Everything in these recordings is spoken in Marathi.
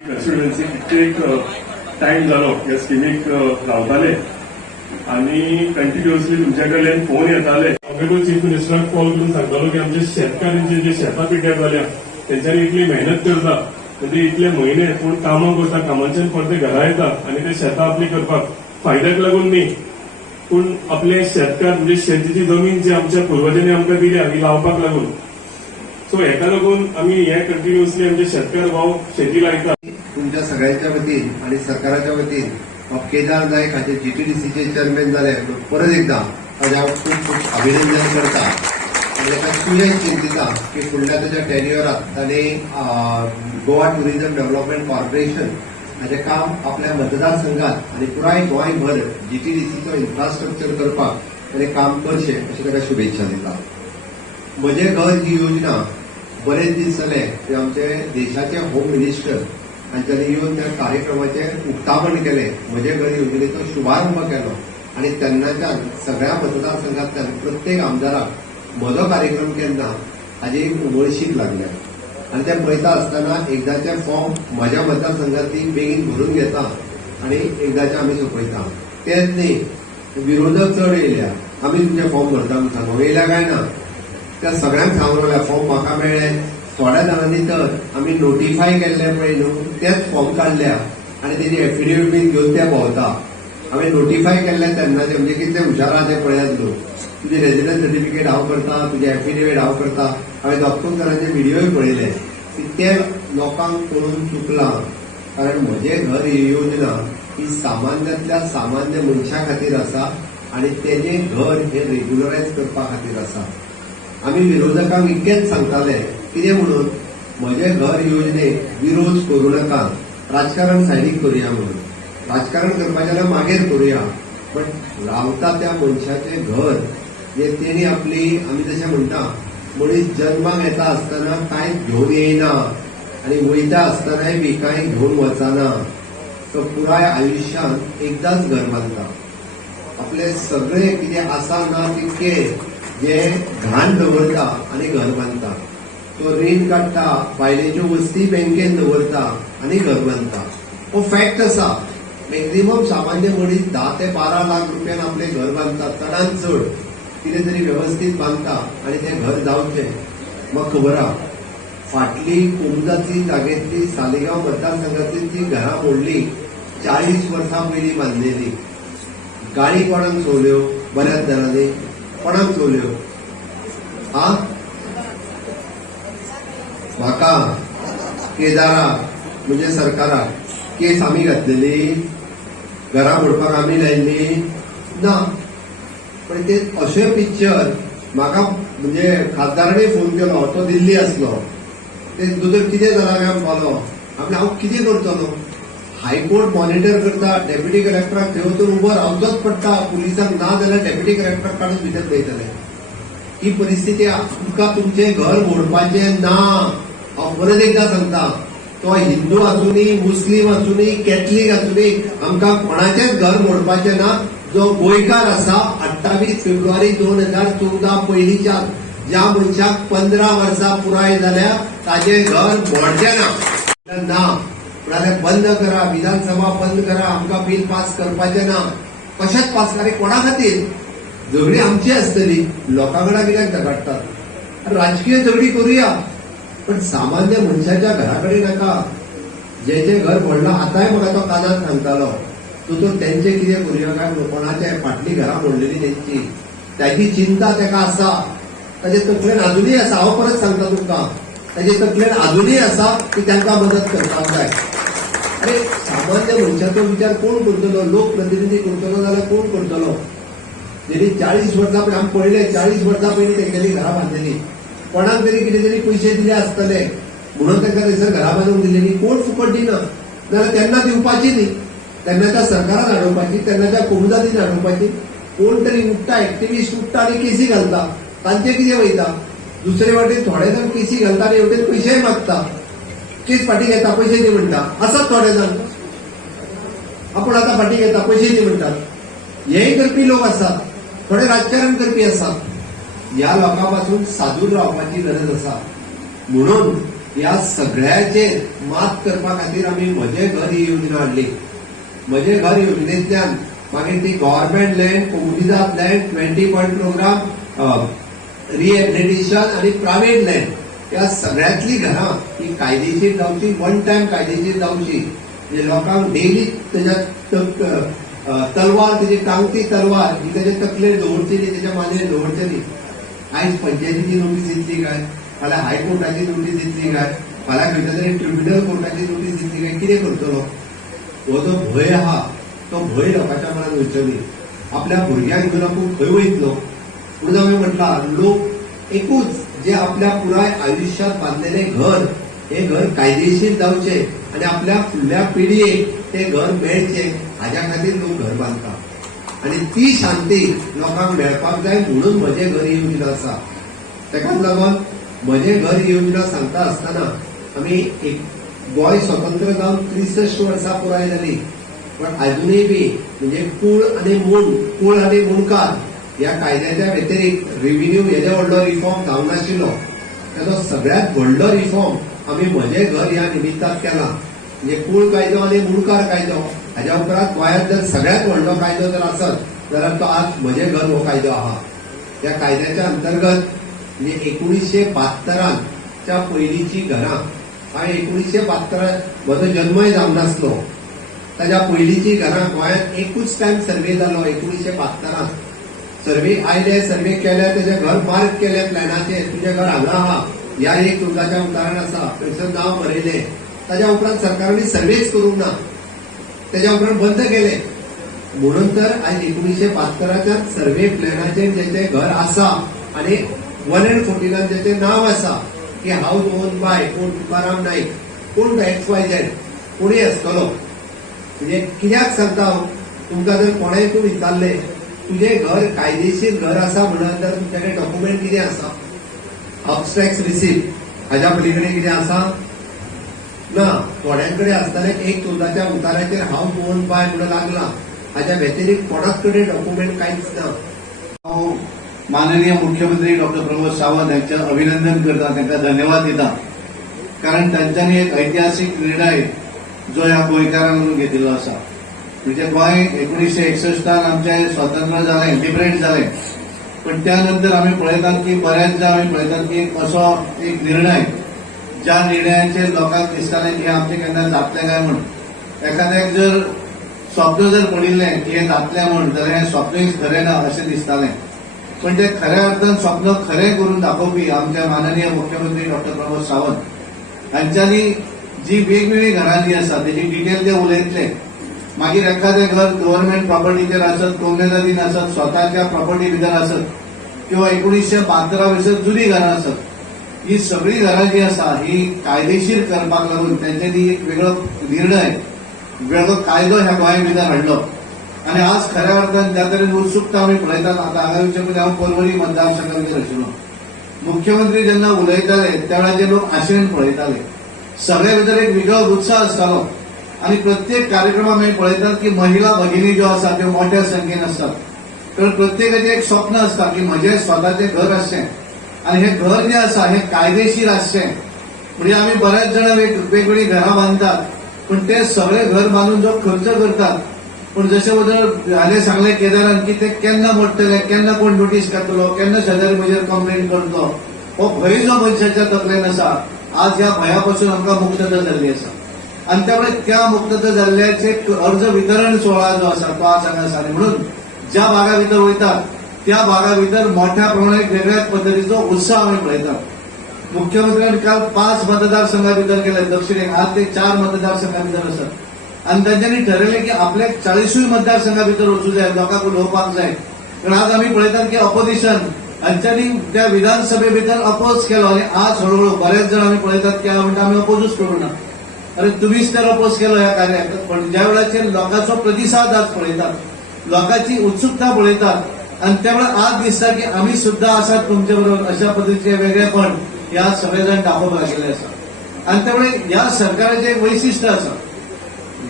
कन्स्टिट्युएन्सी कित्येक टाइम जालो ह्या स्किमीक रावताले आणि कंटिन्युअसली तुमच्या कडल्यान फोन येताले. ऑनरेबल चीफ मिनिस्टराक कॉल करून सांगतालो की आमचे शेतकारांचे जे शेतां पिड्ड्यार जाल्या तेंच्यांनी इतली मेहनत करता म्हणजे इतले म्हयने पूण कामां करता, कामाच्यान परते घरा येता आणि ते शेतां आपली करपाक फायद्याक लागून न्ही पूण आपले शेतकार म्हणजे शेतीची जमीन जी आमच्या पुर्वजांनी आमकां दिली ही लावपाक लागून. सो हेका लागून आम्ही हे कंटिन्युअसली आमचे शेतकार भाव शेती लायता. तुमच्या सगळ्यांच्या वतीन आणि सरकाराच्या वतीन केदार नायक हाचे जीटीडीसीचे चेअरमॅन जाले परत एकदा ताजे हांव खूप खूप अभिनंदन करता आणि ताका सुयश चिंतिता की फुडल्या ताच्या टेन्युअरांत ताणे गोवा टुरिझम डेव्हलपमेंट कॉर्पोरेशन हाचें काम आपल्या मतदारसंघात आणि पुराय गोंयभर जीटीडीसीचो इन्फ्रास्ट्रक्चर करपाक ताणें काम करचें अशी ताका शुभेच्छा दिता. म्हजे घर ही योजना बरेच दीस जाले ते आमचे देशाचे होम मिनिस्टर हांच्यांनी येवन त्या कार्यक्रमाचे उक्तावण केले. म्हजे घर योजनेचो शुभारंभ केलो आणि तेन्नाच्यान सगळ्या मतदारसंघांतल्यान प्रत्येक आमदाराक म्हजो कार्यक्रम केन्ना हाजी एक उमळशीक लागल्या आणि ते पळयता आसतना एकदाचे फॉर्म म्हज्या मतदारसंघांतली बेगीन भरून घेता आणि एकदाचे आमी सोंपयता. तेच न्ही विरोधक चड येयल्या आमी तुमचे फॉर्म भरता म्हूण सांगून येयल्या काय ना त्या सगळ्यांक सांगून रावल्या फॉर्म म्हाका मेळ्ळे. थोड्या जाणांनी तर आमी नोटिफाय केल्ले पळय न्हू तेच फॉर्म काडल्या आणि तेजी एफिडेविट बीन घेवन ते भोंवता. हांवें नोटिफाय केल्ले तेन्नाचे म्हणजे कितले हुशार आहा ते पळयात न्हू. तुजें रेजिडंट सर्टिफिकेट हांव करता, तुजें एफिडेविट हांव करता. हांवें दोग तरांचे व्हिडियोय पळयले की ते लोकांक कळून चुकलां. कारण म्हजें घर ही योजना ही सामान्यांतल्या सामान्य मनशा खातीर आसा आणि तेजें घर हे रेग्युलरायज करपा खातीर आसा. आमी विरोधकांक इतकेंच सांगताले कितें म्हणून म्हजें घर योजनेक विरोध करूं नाका, राजकारण सायडीक करुया म्हणून. राजकारण करपाचें जाल्यार मागीर करुया पण रावता त्या मनशाचें घर जे तेणी आपली आमी जशें म्हणटा मनीस जल्माक येता आसतना कांयच घेवन येयना आनी वयता आसतनाय बी कांय घेवन वचना. तो पुराय आयुश्यांत एकदांच घर बांदता. आपले सगळे कितें आसा ना तितके जे घाण दवरता आणि घर बांदता. तो रीण काडटा, बायलेच्यो वस्ती बँकेन दवरता आणि घर बांदता. हो फॅक्ट आसा. मॅक्झिमम सामान्य मनीस 10 ते 12 लाख रुपयान आपले घर बांदता. चडांत चड कितें तरी व्यवस्थीत बांदता आणि ते घर जावचें. म्हाका खबर आहा फाटली कुमदाची जागेंतली सालिगांव मतदारसंघांतली ती घरां मोडली 40 वर्सां पयलीं बांदलेली. गाडी कोणाक चोवल्यो बऱ्याच जाणांनी कोणाक चोवल्यो हा म्हाका केदारा म्हणजे सरकाराक केस आमी घातलेली, घरां मोडपाक आमी लायिल्ली ना. पण ते अशे पिक्चर म्हाका म्हणजे खासदारांनी फोन केलो तो दिल्ली आसलो. ते तुजो कितें जाला काय म्हणपालो. हांव कितें करतलो. हायकोर्ट मॉनिटर करता, डेप्युटी कलेक्टराक थंय वचून उबो रावचोच पडटा. पुलिसांक ना जाल्यार डेप्युटी कलेक्टराक काडून भितर पळयतले. ही परिस्थिती तुमकां तुमचें घर मोडपाचें ना. हांव परत एकदां सांगता तो हिंदू आसूनी, मुस्लीम आसूनी, कॅथलीक आसूनी आमकां कोणाचेंच घर मोडपाचें ना. जो गोंयकार आसा 28 फेब्रुवारी 2014 पयलींच्यान ज्या मनशाक 15 वर्सां पुराय जाल्या ताजें घर मोडचें ना. म्हणाले बंद करा, विधानसभा बंद करा, आमकां बिल पास करपाचें ना. कशेंच पास करा कोणा खातीर. झगडी आमची आसतली, लोकांकडे कित्याक झगडटात. राजकीय झगडी करुया पण सामान्य मनशाच्या घराकडे नाका. जे घर मोडलां आतांय म्हाका तो कानात सांगतालो तो तेंचे कितें करुया काय कोणाचे फाटली घरां मोडलेली तेंची त्याची चिंता तेका आसा. ताचे तकलेन अजुनूय आसा. हांव परत सांगता तुमकां ताचे तकलेन अजुनूय आसा की तांकां मदत करपाक जाय. अरे सामान्य मनशाचो विचार कोण करतलो. लोकप्रतिनिधी करतलो जाल्यार कोण करतलो. जेणी 40 वर्सां पयलीं आमी पळयले 40 वर्सां पयलीं तेंगेली घरां बांदलेली. कोणाक तरी कितें तरी पयशे दिले आसतले म्हणून तांकां थंयसर घरां बांदूंक दिलेली. कोण फुकट दिना जाल्यार तेन्ना दिवपाची न्ही. तेन्नाच्या सरकारान हाडोवपाची, तेन्नाच्या कोमुजातीन हाडोवपाची. कोण तरी उठता, एक्टिव्हिस्ट उठता आणि केसी घालता. तांचे कितें वयता. दुसरे वाटेन थोडे जाण केसी घालता आनी हेवटेन पयशेय मागता. केस फाटी घेता पयशे दी म्हणटा. आसात थोडे जाण आपूण आतां फाटी घेता पयशे दी म्हणटात. हेय करपी लोक आसात. थोडे राजकारण करपी आसात. ह्या लोकां पासून सादूर रावपाची गरज आसा. म्हणून ह्या सगळ्याचे मात करपा खातीर आमी म्हजे घर ही योजना हाडली. म्हजे घर योजनेंतल्यान मागीर ती गव्हर्नमेंट लँड, कोमुनिदाद लँड, 20 पॉयंट प्रोग्राम, रिहॅबिलिटेशन आणि प्रायव्हेट लँड ह्या सगळ्यातली घरां ही कायदेशीर जावची, वन टायम कायदेशीर जावची. म्हणजे लोकांक डेली त्याच्या तलवार, त्याची टांगती तलवार ही त्याच्या तकलेर दवरची न्ही, त्याच्या मानेर दवरचे न्ही. आयज पंचायतीची नोटीस दितली काय, फाल्यां हायकोर्टाची नोटीस दितली काय, फाल्यां खंयच्या तरी ट्रिब्युनल कोर्टाची नोटीस दितली काय, कितें करतलो? हो जो भंय आहा तो भंय लोकांच्या मनात वयचो न्ही. आपल्या भुरग्यांक घेवन आपूण खंय वयतलो? म्हणून हांवें म्हटलां लोक एकूच जे आपल्या पुराय आयुष्यात बांदलेले घर, हे घर कायदेशीर जावचे आणि आपल्या फुडल्या पिढयेक ते घर मेळचे, हाज्या खातीर लोक घर बांदतात. आणि ती शांती लोकांक मेळपाक जाय म्हणून म्हजे घर ही योजना आसा. तेकाच लागून म्हजे घर ही योजना सांगता आसतना आमी एक गोंय स्वतंत्र जावन 63 वर्सां पुराय जाली, पण अजूनय बी म्हणजे कूळ आणि मुणकार ह्या कायद्याच्या व्यतिरिक्त रेव्हेन्यू हेजो व्हडलो रिफॉर्म जावंक नाशिल्लो. ताचो सगळ्यात व्हडलो रिफॉर्म आमी म्हजे घर ह्या निमित्तान केला. म्हणजे कूळ कायदो आणि मुणकार कायदो हाज्या उपरांत गोंयांत जर सगळ्यात व्हडलो कायदो जर आसत जाल्यार तो आज म्हजे घर हो कायदो आहा. ह्या कायद्याच्या अंतर्गत म्हणजे 1972च्या पयलींची घरां, हांवें 1972 म्हजो जन्मय जावंक नासलो, ताच्या पयलींची घरां गोंयांत एकूच टायम सर्वे जालो 1972. सर्वे आयले, सर्वे केले, तेजें घर मार्क केलें प्लॅनाचेर, तुजें घर हांगा आहा, ह्या एक तुमकाच्या उदाहरण आसा, थंयसर नांव बरयलें. ताच्या उपरांत सरकारांनी सर्वेच करूंक ना, तेज्या उपरांत बंद केले. म्हणून तर आयज 1972च्या सर्वे प्लॅनाचेर जेचें घर आसा आणि 149 जेचें नांव आसा की हाऊस ओन बाय कोण तुकाराम नाईक, कोण XYZ कोणी आसतलो. म्हणजे कित्याक सांगता हांव, तुमकां जर कोणेंय तूं विचारलें तुजें घर कायदेशीर घर आसा म्हणून तर तुमचे कडेन डॉक्युमेंट कितें आसा, अब्स्ट्रॅक्ट रिसिप्ट, हाज्या पलीकडे कितें आसा ना. थोड्यांकडे आसताले 1/14च्या उताराचेर हाऊस ओन बाय म्हणून लागला, हाज्या व्यतिरिक्त कोणाच कडेन डॉक्युमेंट कांयच ना. हांव माननीय मुख्यमंत्री डॉक्टर प्रमोद सावंत यांचं अभिनंदन करता, त्यांना धन्यवाद दिता. कारण तांच्यांनी एक ऐतिहासिक निर्णय जो ह्या गोंयकारांक घेतिल्लो आसा. म्हणजे गोंय 1961 आमचें स्वतंत्र जालें, लिबरेट जालें, पण त्यानंतर आमी पळयतात की बऱ्याचदा आमी पळयतात की असो एक निर्णय ज्या निर्णयाचेर लोकांक दिसतालें की आमचें केन्ना जातलें काय म्हूण. एखाद्याक जर स्वप्न जर पडिल्लें की हें जातलें म्हूण जाल्यार हें स्वप्नूय खरें ना अशें दिसतालें. पण ते खऱ्या अर्थान स्वप्न खरें करून दाखोवपी आमच्या माननीय मुख्यमंत्री डॉक्टर प्रमोद सावंत हांच्यांनी जी वेगवेगळी घरां जी आसा तेजी डिटेल ते उलयतले. मागीर एखादें घर गव्हर्नमेंट प्रॉपर्टीचेर आसत, कोमनेदादीन आसत, स्वताच्या प्रॉपर्टी भितर आसत, किंवा 1972 भितर जुनी घरां आसत, ही सगळी घरां जी आसा ही कायदेशीर करपाक लागून तेंच्यांनी एक वेगळो निर्णय, वेगळो कायदो ह्या गोंया भितर हाडलो. आणि आज खऱ्या अर्थान ज्या तरेन उत्सुकता आमी पळयतात. आता हांगा विचार पयलीं हांव पर्वरी मतदारसंघाचेर आशिल्लो. मुख्यमंत्री जेन्ना उलयताले त्या वेळाचेर लोक आशेन पळयताले. सगळे भितर एक वेगळो उत्साह आसतालो. आणि प्रत्येक कार्यक्रमात आमी पळयतात की महिला भगिनी ज्यो आसात त्यो मोठ्या संख्येन आसतात. तर प्रत्येकाचें एक स्वप्न आसता की म्हजें स्वताचें घर आसचें आणि हे घर जें आसा हें कायदेशीर आसचें. म्हणजे आमी बऱ्याच जाणां वेगवेगळी घरां बांदतात, पण ते सगळे घर बांदून जो खर्च करतात, पण जशे बद्दल हांवें सांगलें केदारान की ते केन्ना मोडटले, केन्ना कोण नोटीस काडटलो, केन्ना शेजारी म्हजेर कंप्लेंट करतलो, हो भंय जो मनशाच्या तकलेन आसा आज ह्या भया पासून आमकां मुक्तता जाल्ली आसा. आणि त्यामुळे त्या मुक्तता जाल्ल्याचे अर्ज वितरण सोहळा जो आसा तो आज हांगा आसा. आणि म्हणून ज्या भागा भितर वयतात त्या भागा भितर मोठ्या प्रमाणात वेगळ्याच पद्धतीचो उत्साह आमी पळयतात. मुख्यमंत्र्यांनी काल 5 मतदारसंघा भितर केले दक्षिणेक, आज ते 4 मतदारसंघा भितर आसात. आणि त्यांच्यानी ठरयलें की आपल्याक 40 मतदारसंघा भितर वचूं जाय, लोकांक उलोवपाक जाय. पण आज आमी पळयतात की ऑपोजिशन हांच्यांनी त्या विधानसभे भितर अपोज केलो. आणि आज हळूहळू बरेच जण आमी पळयतात की म्हणटा आमी अपोजूच करूं ना. अरे तुम्हीच तर अपोज केलो ह्या कार्याक. पण ज्या वेळाचेर लोकांचो प्रतिसाद आज पळयतात, लोकांची उत्सुकता पळयतात, आणि त्यामुळे आज दिसता की आम्ही सुद्धा आसात तुमच्या बरोबर अशा पद्धतीचे वेगळेपण या सगळेजण दाखोवपाक लागलेले आसा. आणि त्यामुळे ह्या सरकाराचें एक वैशिष्ट्य आसा.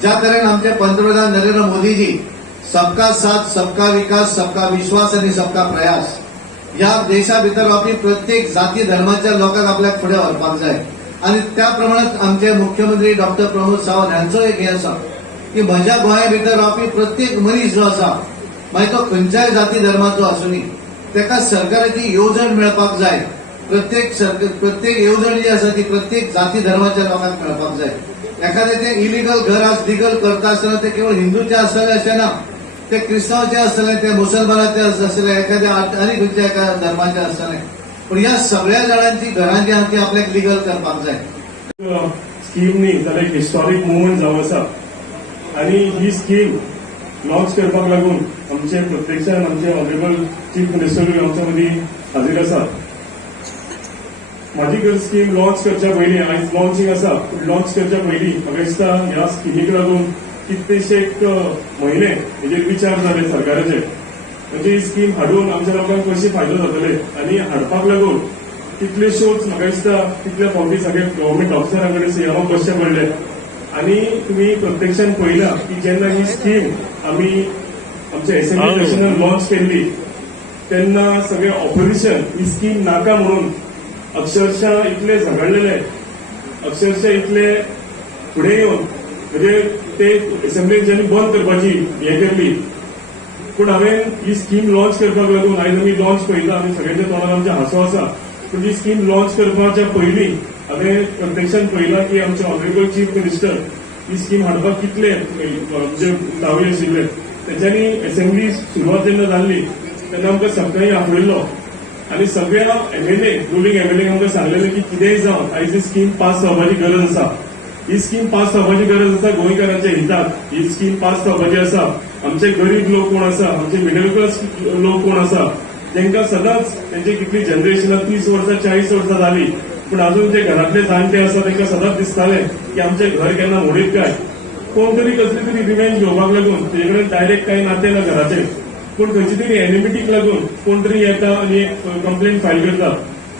ज्या तरेन आमचे पंतप्रधान नरेंद्र मोदीजी सबका साथ, सबका विकास, सबका विश्वास आणि सबका प्रयास या देशा भितर आपली प्रत्येक जाती धर्माच्या लोकांक आपल्याक फुडें व्हरपाक जाय. आणि त्या प्रमाणात आमचे मुख्यमंत्री डॉक्टर प्रमोद सावंत हांचो एक हे आसा की म्हज्या गोंया भितर रावपी प्रत्येक मनीस जो आसा मागीर तो खंयच्याय जाती धर्माचो आसूनी ताका सरकाराची येवजण मेळपाक जाय. प्रत्येक येवजण जी आसा ती प्रत्येक जाती धर्माच्या लोकांक मेळपाक जाय. एखादे ते इलिगल घर लिगल करता आसतना ते केवळ हिंदूचे आसतले अशें ना, ते क्रिस्तांवाचे आसतले, ते मुसलमानाचे आसतले, एखाद्या आनी खंयच्या एका धर्माचे आसतले, पण ह्या सगळ्या जाणांची घरां जी आहा ती आपल्याक लिगल करपाक जाय. स्कीम न्ही जाल्यार एक हिस्टॉरीक मुवमेंट जावं आसा आणि ही स्कीम लॉन्च करपाक लागून आमचे प्रत्यक्षान आमचे ऑनरेबल चीफ मिनिस्टरूय आमच्या मदीं हाजीर आसात. म्हाजी घर स्कीम लॉन्च करच्या पयलीं आयज लॉन्चिंग आसा, लॉन्च करच्या पयलीं म्हाका दिसता ह्या स्किमीक लागून कितलेशेक म्हयने हेजेर विचार जाले सरकाराचे, म्हणजे ही स्कीम हाडून आमच्या लोकांक कशी फायदो जातले आनी हाडपाक लागून कितल्योश्योच म्हाका दिसता कितले फावटी सगळे गव्हर्मेंट ऑफिसरां कडेन सीएमाक बसचे पडले. आणि तुम्ही प्रत्यक्षान पळयला की जेन्ना ही स्कीम आमी आमच्या एसेंब्ली सेशनान लॉन्च केल्ली तेन्ना सगळे ऑपोजिशन ही स्कीम नाका म्हणून अक्षरशः इतले झगडलेले, अक्षरशः इतले फुडें येवन म्हणजे ते एसेंब्लीन ज्यांनी बंद करपाची हे केल्ली. पूण हांवें ही स्कीम लॉन्च करपाक लागून आयज आमी लॉन्च पळयला आनी सगळ्यांच्या तोंडार आमचे हांसो आसा, पूण ही स्कीम लॉन्च करपाच्या पयलीं हांवें प्रत्यक्षान पळयलां की आमचे ऑनरेबल चीफ मिनिस्टर ही स्कीम हाडपाक कितले म्हणजे तावळे आशिल्ले. तेंच्यांनी एसेंब्ली सुरवात जेन्ना जाल्ली तेन्ना आमकां सकाळीं आपयल्लो आणि सगळ्या एमएलए रुलींग एमएलए आमकां सांगलेलें की कितेंय जावन आयज ही स्कीम पास जावपाची गरज आसा. ही स्कीम पास जावपाची गरज आसा गोंयकारांच्या हिताक. ही स्कीम पास जावपाची आसा. आमचे गरीब लोक कोण आसा, आमचे मिडल क्लास लोक कोण आसा, तांकां सदांच तेंचे कितली जनरेशनां 30 वर्सां 40 वर्सां जाली पूण अजून जे घरांतले जाणटे आसा तांकां सदांच दिसतालें की आमचें घर केन्ना मोडीत काय. कोण तरी कसली तरी रिवेंज घेवपाक लागून तेजे कडेन डायरेक्ट कांय नातें ना घराचें, पूण खंयची तरी एनिमिटीक लागून कोण तरी येता आनी एक कंप्लेंट फायल करता.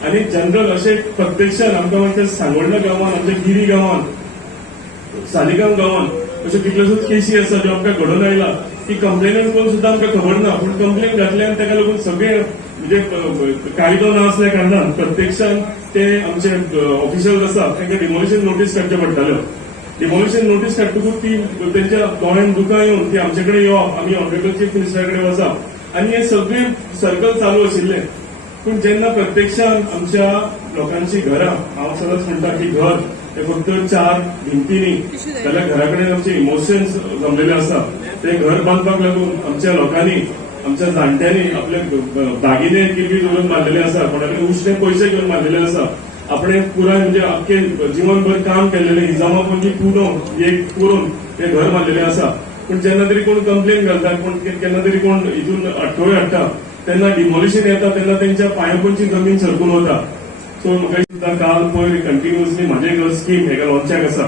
आनी जनरल अशें प्रत्यक्षान आमकां मागीर सांगोळडा गांवांत, आमच्या गिरी गांवांत, सालिगांव गांवांत अश्यो कितल्योश्योच केसी आसा ज्यो आमकां घडोवन आयला की कंप्लेनंट कोण सुद्दां आमकां खबर ना, पूण कंप्लेन घातली आनी ताका लागून सगळे म्हणजे कायदो ना आसल्या कारणान प्रत्यक्षान ते आमचे ऑफिशियल्स आसा तांकां डिमोलिशन नोटीस काडच्यो पडटाल्यो. डिमोलिशन नोटीस काडटकूच ती त्यांच्या दोळ्यान दुकां येवन ती आमचे कडेन येवप, आमी ऑनरेबल चीफ मिनिस्टरा कडेन वचप आनी हे सगळे सर्कल चालू आशिल्ले. पूण जेन्ना प्रत्यक्षान आमच्या लोकांची घरां, हांव सदांच म्हणटा की घर हे फक्त 4 भिंतींनी जाल्यार घरा कडेन आमचे इमोशन्स जमलेले आसा. ते घर बांदपाक लागून आमच्या लोकांनी, आमच्या जाणट्यांनी आपले दागिने गिरवी दवरून बांदलेले आसा, कोणाकडे उश्णे पयशे घेवन बांदलेले आसा. आपण पुराय म्हणजे अख्खे जीवनभर काम केलेले इजामा पंची पूर्ण एक करून ते घर बांदलेले आसा. पूण जेन्ना तरी कोण कंप्लेन घालता, कोण केन्ना तरी कोण हितून अडथळे हाडटा तेन्ना डिमोलिशन येता तेन्ना तेंच्या पांयापणची जमीन सरकून वता. सो म्हाका सुद्दां काल पयर कंटिन्युअसली म्हाजे घर स्कीम हेका लॉन्चाक आसा.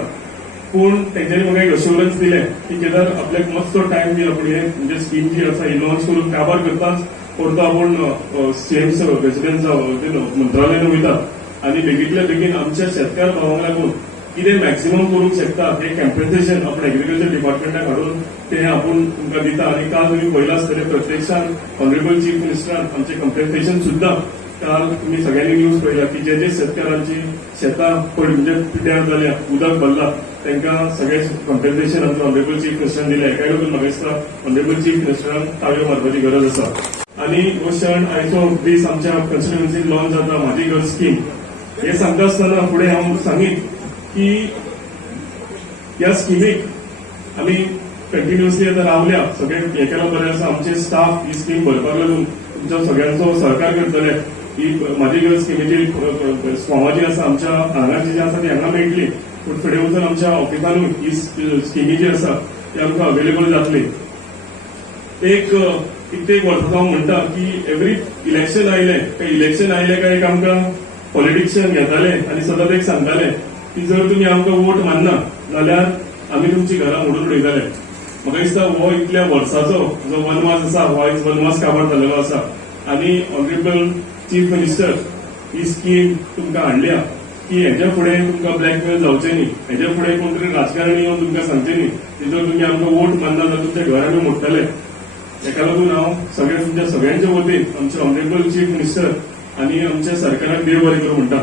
पूण तेंच्यांनी म्हाका एक अश्युरन्स दिले की केदार आपल्याक मातसो टायम दी, आपण हे म्हणजे स्कीम जी आसा ही लॉन्च करून काबार करताच परतो आपण सीएम रेसिडेन्स मंत्रालयान वयता आणि बेगीतल्या बेगीन आमच्या शेतकार भावांक लागून कितें मॅक्सिमम करूंक शकता ते कॅम्पेसेशन आपण एग्रीकल्चर डिपार्टमेंटाक हाडून ते आपण तुमकां दिता. आणि काल तुम्ही पळयला आसतलें प्रत्यक्षान ऑनरेबल चीफ मिनिस्टरान आमचे कम्पेन्सेशन सुद्दां काल तुम्ही सगळ्यांनी न्यूज पळयला की जे शेतकारांची शेतां म्हणजे पिड्यार जाल्या, उदक भरला, तांकां सगळे कम्पेन्सेशन आमच्या ऑनरेबल चीफ मिनिस्टरान दिले. एकाय लागून म्हाका दिसता ऑनरेबल चीफ मिनिस्टरान ताळयो मारपाची गरज आसा. आणि हो क्षण आयचो दीस आमच्या कॉन्स्टिट्युएन्सीन लॉन्च जाता म्हाजी घर स्कीम. हे सांगता आसतना फुडें हांव सांगीन की ह्या स्किमीक आमी कंटिन्युअसली आतां रावल्या, सगळे हे केला बरें आसा. आमचे स्टाफ ही स्कीम भरपाक लागून तुमचो सगळ्यांचो सहकार करतले. ही म्हाजी घर स्किमीची फॉर्मां जी आसा आमच्या हांगाची जी आसा ती हांगा मेळटली, पूण फुडें वचून आमच्या ऑफिसानूय ही स्किमी जी आसा ती आमकां अवेलेबल जातली. एक कित्येक वर्सां हांव म्हणटा की एवरी इलेक्शन आयले काय एक आमकां पॉलिटिशियन घेताले आनी सदांच एक सांगताले की जर तुमी आमकां वोट मारना जाल्यार आमी तुमची घरां मोडून उडयताले. म्हाका दिसता हो इतल्या वर्साचो जो वनवास आसा हो आयज वनवास काबार जाल्लो आसा. आनी ऑनरेबल चीफ मिनिस्टर ही स्कीम तुमकां हाडल्या की हेच्या फुडें तुमकां ब्लॅकमेल जावचें न्ही, हेच्या फुडें कोण तरी राजकारणी येवन तुमकां सांगचें न्ही की जर तुमी आमकां वोट मारना जाल्यार तुमच्या घर आमी मोडटले. हेका लागून हांव तुमच्या सगळ्यांच्या वतीन आमचे ऑनरेबल चीफ मिनिस्टर आनी आमच्या सरकाराक देव बरें करूं म्हणटा.